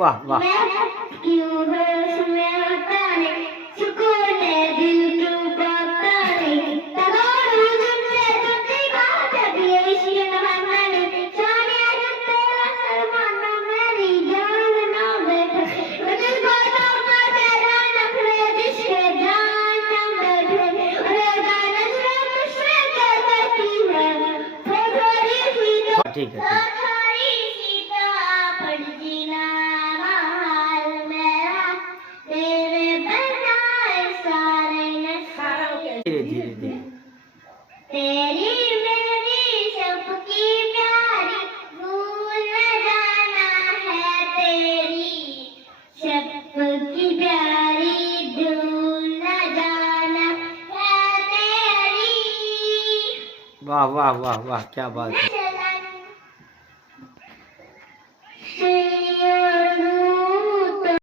वाह वाह। क्यों होश में आता नहीं, सुकून है दिल क्यों पाता नहीं, तगोड़ू तुमसे तुझी बात अभी इश्क न बनना नहीं, जाने जो तेरा सरमाना मेरी जान ना बैठे, दिल को तोड़ना तेरा नखरे जिसके जान ना बैठे, अरे गाना सुन मुझसे क्या कहती है, थोड़ी सी तो ठीक है ठीक। थोड़ी सी तो पड़ जीना हाल मेरा, तेरे बनाए सारे नशे, धीरे धीरे धीरे। तेरी मेरी सबकी प्यारी भूल न जाना है, तेरी सबकी प्यारी भूल न जाना है तेरी। वाह वाह वाह वाह, क्या बात है। चलन